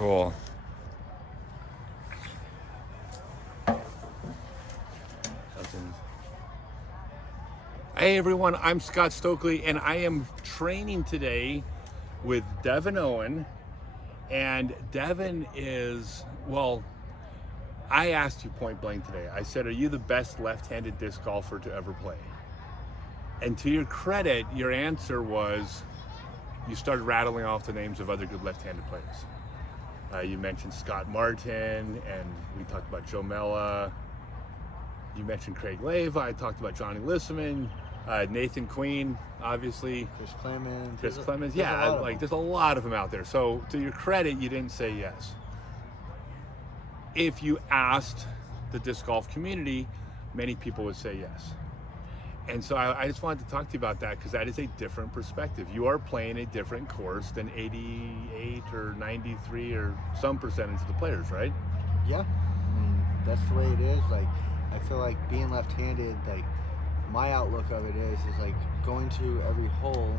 cool. Hey everyone, I'm Scott Stokely, and I am training today with DeVan Owens. And DeVan is, well, I asked you point blank today. I said, are you the best left-handed disc golfer to ever play? And to your credit, your answer was, you started rattling off the names of other good left-handed players. You mentioned Scott Martin, and we talked about Joe Mella. You mentioned Craig Leyva. I talked about Johnny Lissaman, Nathan Queen, obviously. Chris Clemens. Yeah, like there's a lot of them out there. So to your credit, you didn't say yes. If you asked the disc golf community, many people would say yes. And so I just wanted to talk to you about that, because that is a different perspective. You are playing a different course than 88 or 93 or some percentage of the players, right? Yeah, I mean, that's the way it is. Like, I feel like being left-handed, like, my outlook of it is like going to every hole,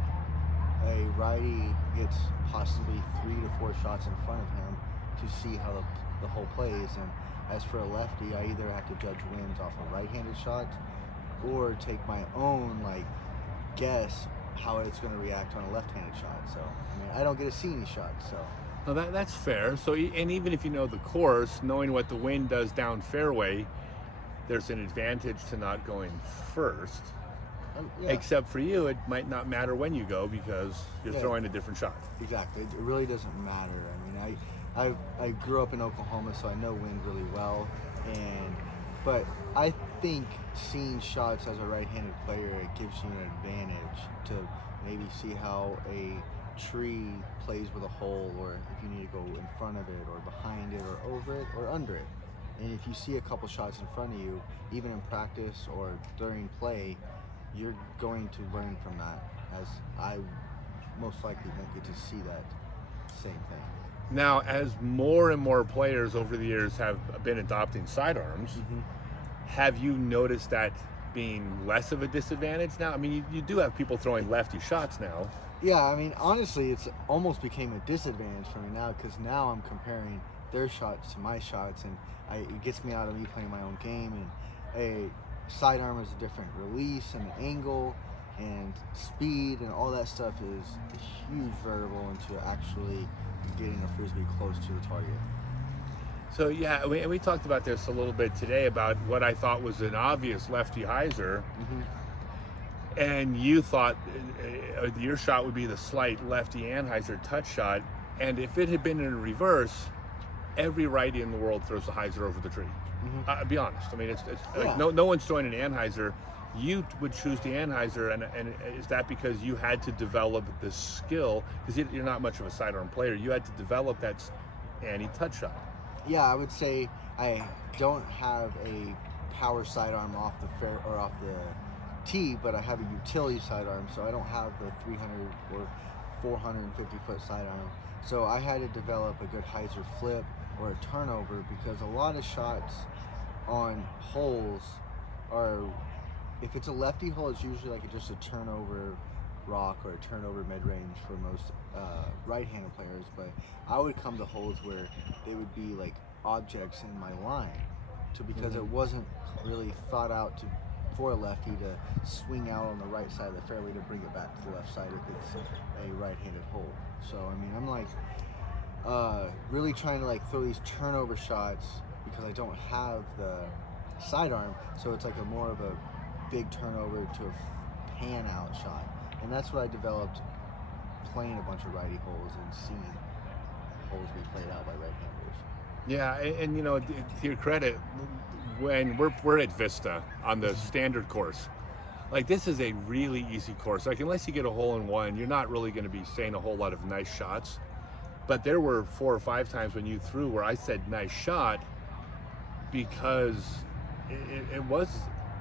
a righty gets possibly 3 to 4 shots in front of him to see how the hole plays. And as for a lefty, I either have to judge wins off of right-handed shots or take my own, like, guess how it's going to react on a left-handed shot. So, I mean, I don't get to see any shots, so. Well, that's fair. So, and even if you know the course, knowing what the wind does down fairway, there's an advantage to not going first. Yeah. Except for you, it might not matter when you go, because you're throwing a different shot. Exactly. It really doesn't matter. I mean, I grew up in Oklahoma, so I know wind really well. But I think seeing shots as a right-handed player, it gives you an advantage to maybe see how a tree plays with a hole, or if you need to go in front of it or behind it or over it or under it. And if you see a couple shots in front of you, even in practice or during play, you're going to learn from that, as I most likely won't get to see that same thing. Now, as more and more players over the years have been adopting sidearms, have you noticed that being less of a disadvantage now? I mean, you do have people throwing lefty shots now. Yeah, I mean, honestly, it's almost became a disadvantage for me now, because now I'm comparing their shots to my shots, and it gets me out of me playing my own game. And a sidearm is a different release and angle and speed, and all that stuff is a huge variable into actually getting a frisbee close to the target. So yeah, we talked about this a little bit today, about what I thought was an obvious lefty hyzer, and you thought your shot would be the slight lefty and hyzer touch shot. And if it had been in reverse, every righty in the world throws the hyzer over the tree. I'll be honest. I mean, it's like no one's throwing an anhyzer. You would choose the anhyzer, and is that because you had to develop the skill? Because you're not much of a sidearm player. You had to develop that anti-touch shot. Yeah, I would say I don't have a power sidearm off the tee, but I have a utility sidearm, so I don't have the 300 or 450 foot sidearm. So I had to develop a good hyzer flip or a turnover, because a lot of shots on holes are, if it's a lefty hole, it's usually like just a turnover rock or a turnover mid-range for most right-handed players. But I would come to holes where they would be like objects in my line, because it wasn't really thought out for a lefty to swing out on the right side of the fairway to bring it back to the left side if it's a right-handed hole. So I mean, I'm like really trying to like throw these turnover shots, because I don't have the sidearm, so it's like a more of a big turnover to a pan out shot. And that's what I developed playing a bunch of righty holes and seeing holes be played out by right-handers. Yeah, and you know, to your credit, when we're at Vista on the standard course, like, this is a really easy course. Like, unless you get a hole in one, you're not really going to be saying a whole lot of nice shots. But there were 4 or 5 times when you threw where I said nice shot, because it was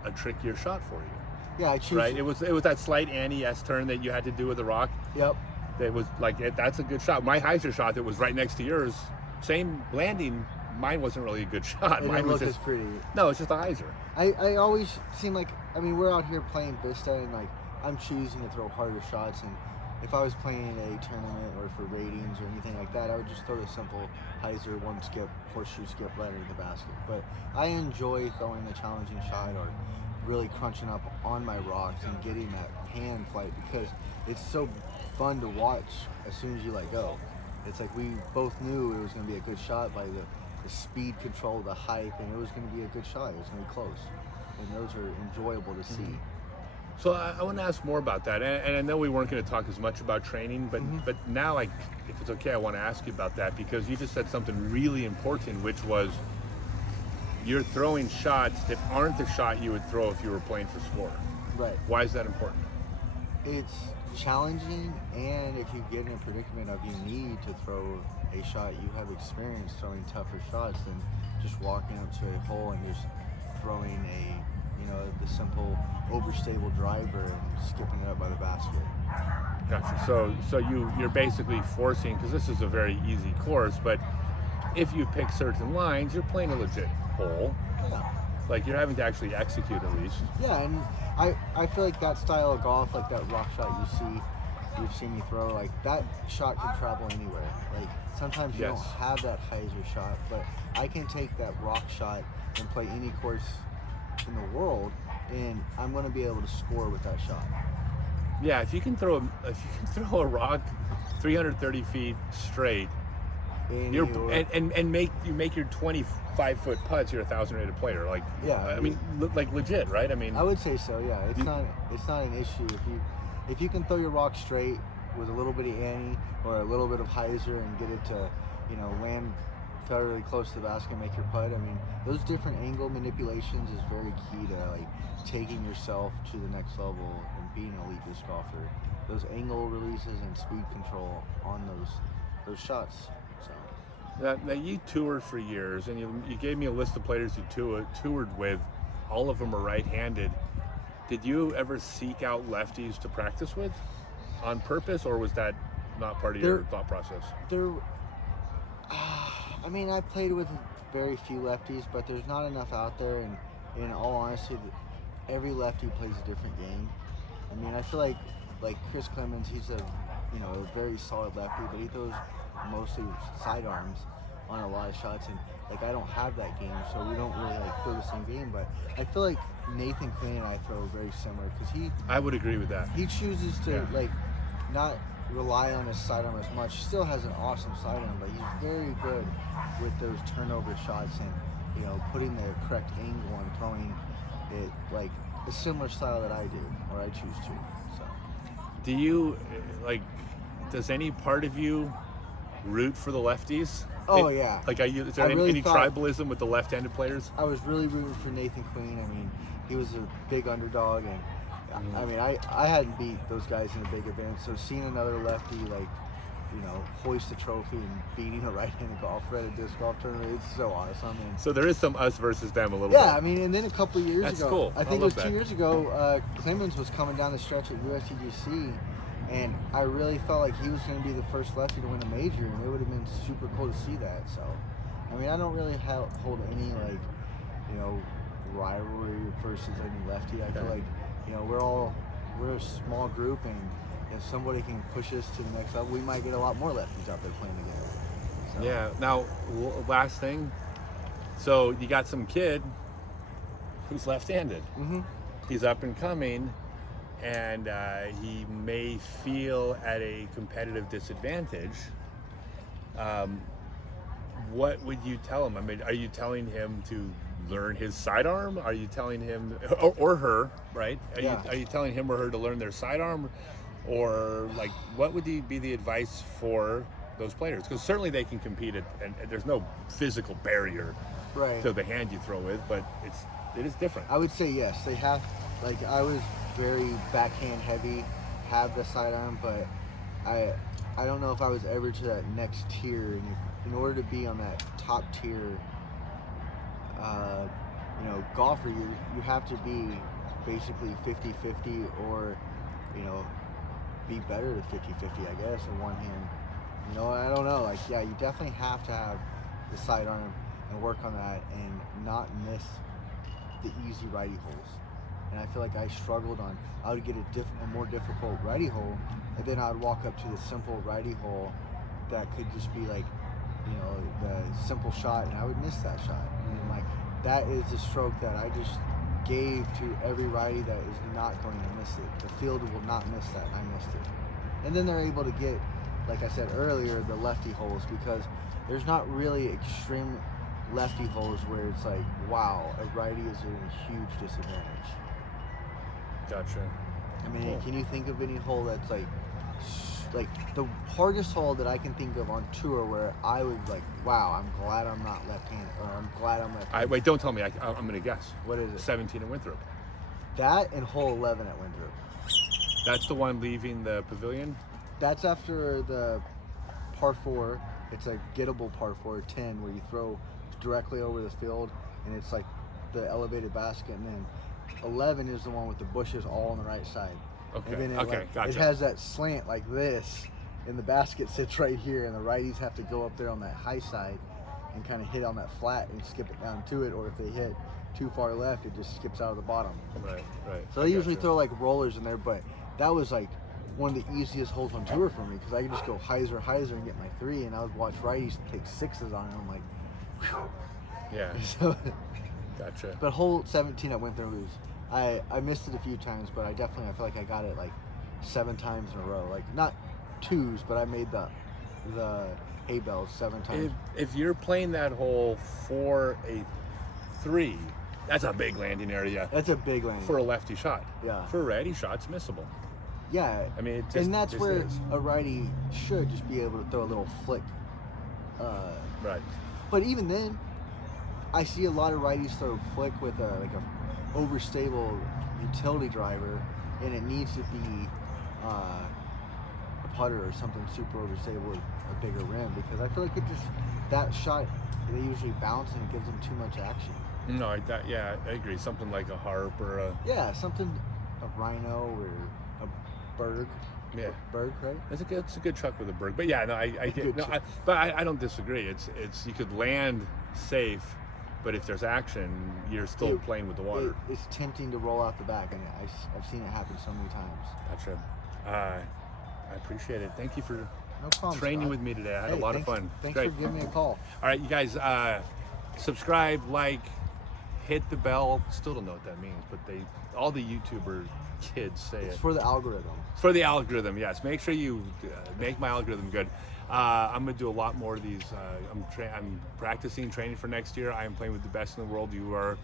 a trickier shot for you. Yeah, I choose. Right, it was that slight anti-S turn that you had to do with the rock. Yep. It was like, that's a good shot. My hyzer shot that was right next to yours, same landing. Mine wasn't really a good shot. Mine was just pretty. No, it's just a hyzer. I always seem like, I mean, we're out here playing Vista, and like I'm choosing to throw harder shots, and if I was playing a tournament or for ratings or anything like that, I would just throw the simple Hyzer one skip, horseshoe skip right into the basket. But I enjoy throwing the challenging shot or really crunching up on my rocks and getting that hand flight because it's so fun to watch as soon as you let go. It's like we both knew it was going to be a good shot by the speed control, the hype, and it was going to be a good shot. It was going to be close. And those are enjoyable to see. So I want to ask more about that, and I know we weren't going to talk as much about training, but now, if it's okay, I want to ask you about that because you just said something really important, which was you're throwing shots that aren't the shot you would throw if you were playing for score. Right. Why is that important? It's challenging, and if you get in a predicament of you need to throw a shot, you have experience throwing tougher shots than just walking up to a hole and just throwing the simple overstable driver and skipping it up by the basket. Gotcha. So you're basically forcing, because this is a very easy course, but if you pick certain lines, you're playing a legit hole. Yeah. Like you're having to actually execute at least. Yeah, and I feel like that style of golf, like that rock shot you've seen me throw, like that shot can travel anywhere. Like sometimes you don't have that Hyzer shot, but I can take that rock shot and play any course in the world, and I'm going to be able to score with that shot. Yeah, if you can throw a rock 330 feet straight, and make your 25-foot putts, you're a 1,000-rated player. Like, yeah, I mean, like legit, right? I mean, I would say so. Yeah, it's not an issue if you can throw your rock straight with a little bit of ante or a little bit of Hyzer and get it to land fairly close to the basket and make your putt. I mean, those different angle manipulations is very key to like taking yourself to the next level and being an elite disc golfer. Those angle releases and speed control on those shots. So now you toured for years, and you gave me a list of players you toured with. All of them are right-handed. Did you ever seek out lefties to practice with on purpose, or was that not part of your thought process? I mean, I played with very few lefties, but there's not enough out there, and in all honesty, every lefty plays a different game. I mean, I feel like Chris Clemens, he's a very solid lefty, but he throws mostly sidearms on a lot of shots, and like I don't have that game, so we don't really like throw the same game. But I feel like Nathan Quinn and I throw very similar because I would agree with that. He chooses to like not rely on his sidearm as much. Still has an awesome sidearm, but he's very good with those turnover shots and putting the correct angle and throwing it like a similar style that I do or I choose to. So, do you does any part of you root for the lefties? Oh yeah. Like, is there any tribalism with the left-handed players? I was really rooting for Nathan Quinn. I mean, he was a big underdog, and I mean, I hadn't beat those guys in a big event, so seeing another lefty hoist a trophy and beating a right-handed golfer at a disc golf tournament, it's so awesome. And so there is some us versus them a little bit. Yeah, I mean, and then a couple of years That's ago, cool. I think it was 2 years ago, Clemens was coming down the stretch at USTGC, and I really felt like he was going to be the first lefty to win a major, and it would have been super cool to see that. So, I mean, I don't really hold any rivalry versus any lefty. I feel like we're a small group, and if somebody can push us to the next level, we might get a lot more lefties out there playing together. So. Yeah. Now, last thing. So you got some kid who's left-handed. Mm-hmm. He's up and coming, and he may feel at a competitive disadvantage. What would you tell him? I mean, are you telling him to learn his sidearm? Are you telling him, or her, right? Are you telling him or her to learn their sidearm? Or what would be the advice for those players? Because certainly they can compete and there's no physical barrier to the hand you throw with, but it is different. I would say yes. They have, I was very backhand heavy, have the sidearm, but I don't know if I was ever to that next tier. And in order to be on that top tier, golfer, you have to be basically 50-50 or, be better than 50-50, I guess, in one hand. I don't know. You definitely have to have the sidearm and work on that and not miss the easy righty holes. and I feel like I struggled on. I would get a more difficult righty hole, and then I would walk up to the simple righty hole that could just be like, you know, the simple shot, and I would miss that shot. And like that is a stroke that I just gave to every righty that is not going to miss it. The field will not miss that. I missed it. And then they're able to get, like I said earlier, the lefty holes, because there's not really extreme lefty holes where it's like, wow, a righty is in a huge disadvantage. Gotcha. I mean, can you think of any hole that's like the hardest hole that I can think of on tour where I was like, wow, I'm glad I'm not left-handed, or I'm glad I'm left-handed? Wait, don't tell me. I'm going to guess. What is it? 17 at Winthrop. That and hole 11 at Winthrop. That's the one leaving the pavilion? That's after the par 4. It's a gettable par 4, 10, where you throw directly over the field, and it's like the elevated basket, and then 11 is the one with the bushes all on the right side. Okay, And then gotcha. It has that slant like this, and the basket sits right here, and the righties have to go up there on that high side and kind of hit on that flat and skip it down to it, or if they hit too far left, it just skips out of the bottom. Right. So they usually throw like rollers in there, but that was like one of the easiest holes on tour for me, because I could just go Hyzer and get my 3, and I would watch righties take 6s on it, and I'm like, whew. Yeah. So, Gotcha. but hole 17 at Winthrop was, I missed it a few times, but I feel like I got it like 7 times in a row. Like not 2s, but I made the hay bells 7 times. If you're playing that hole for a 3, that's a big landing area. That's a big landing. For a lefty shot. Yeah. For a righty shot, it's missable. Yeah. I mean, and that's where is. a righty should just be able to throw a little flick. Right. But even then, I see a lot of righties throw flick with a overstable utility driver, and it needs to be a putter or something super overstable with a bigger rim, because I feel like that shot, they usually bounce and it gives them too much action. No, I agree. Something like a harp or a Rhino or a Berg. Yeah. Berg, right? It's a good truck with a Berg. But yeah, no, I don't disagree. It's you could land safe, but if there's action, you're still playing with the water. It's tempting to roll out the back, and I've seen it happen so many times. Gotcha. I appreciate it. Thank you for training Scott. with me today. I had a lot of fun. Thanks Great. for giving me a call. All right, you guys, subscribe, like, hit the bell. Still don't know what that means, but all the YouTuber kids say It's it. for the algorithm. It's for the algorithm, yes. Make sure you make my algorithm good. I'm going to do a lot more of these. I'm practicing, training for next year. I am playing with the best in the world. You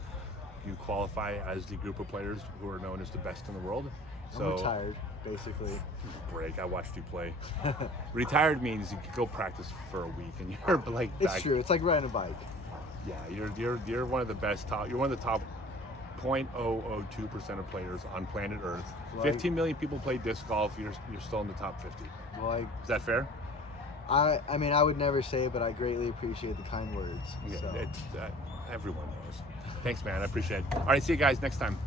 qualify as the group of players who are known as the best in the world. I'm retired, basically. Break. I watched you play. Retired means you could go practice for a week and you're like It's back. true. It's like riding a bike. Yeah, you're one of the best You're one of the top 0.002% of players on planet Earth. Well, 15 million people play disc golf. You're still in the top 50. Well, Is that fair? I mean, I would never say it, but I greatly appreciate the kind words. Yeah, So. everyone knows. Thanks, man. I appreciate it. All right, see you guys next time.